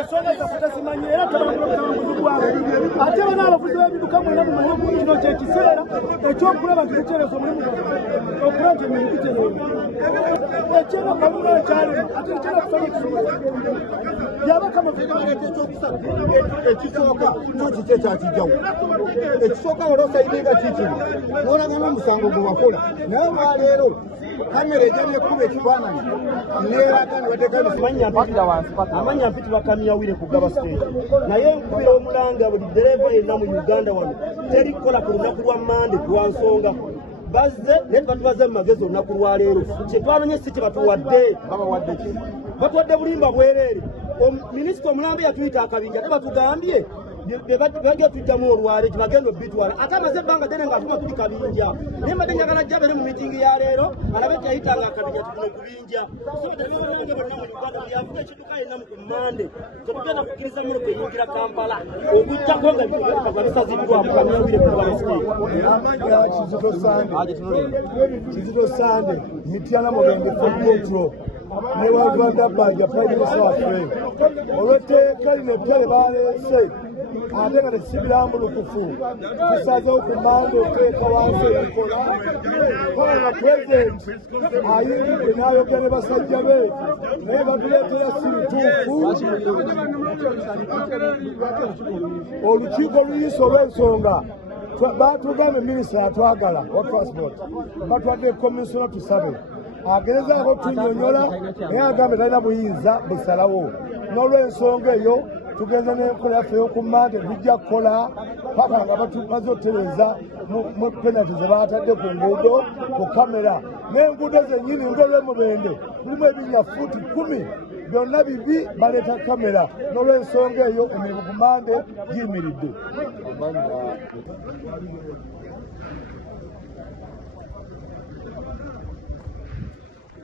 Esonga za kutasimanyira ate bana abavuzi b'ebiduka mwena mumanye ku kino ky'ekiseera ekyokulaba nti kiterezo mulimu okuba nti emirimu gitereeza ekyeno kalunga ekyalimu ate ekyeno kusoma ekisoma yabaka muvibaleeta ekyokusatu ekisooka kiki ekyakijjawo ekisooka olwosayinga kikiri n'olagana omusango gwe wakola naye olwaleero kamera ejja nekuba ekifaananyi neeraga ne bateeka amanya mpiti bakamyawire kugaba stage naye nkubira omulanga buli dereva yenna mu Uganda wano terikola ku lunaku lwa Mande lwa nsonga bazze naye batubaze mu magezi olunaku lwaleero kyetwamanye si kyebatuwadde batuwadde bulimba bwereere minisita omulambe yatuyita akabinja ate batugambye bajja tujjamu olwale tibagenda obbitwala ate amaze ebbanga ddene ng'atuma tuli kabinja naye mbadde njagala ajja bere mu mitingi ya leero alabe kyayitanga akabinja tugule kubinja sobitabanange bonna mu Uganda byavuga ekidduka yenna mu kumande tetugenda kukkiriza mmere kweyingira Kampala okujjako nga bisaziddwa mu kamyawire Kizito Sande Mityana Mubende Control ne wavanda banja Prime Minister waffe olw'etteeka lino ettale baleese ate nga tekisibiramu lukufu tusazeewo ku manda oteeka wansi ebikola kola nga pulezidenti ayingidde n'ayogera ne basajja be naye batuleetera si bituufu olukiiko luyiisa olw'ensonga batugambye minisita atwagala wa transport batwadde komisona tusabe agezaako tunyonyola naye agambe talina buyinza busalawo n'olw'ensonga eyo tugenza n'enkola yaffe ey'okumande tujja kukola paka nga batumaze otereza mu penalty ze baatadde ku nguudo ku kamera n'enguudo zennyini ng'olw'emubende mulimu ebinnya fuuti 10 byonna bibi baleeta kamera n'olw'ensonga eyo emirimu ku mande giyimiridde.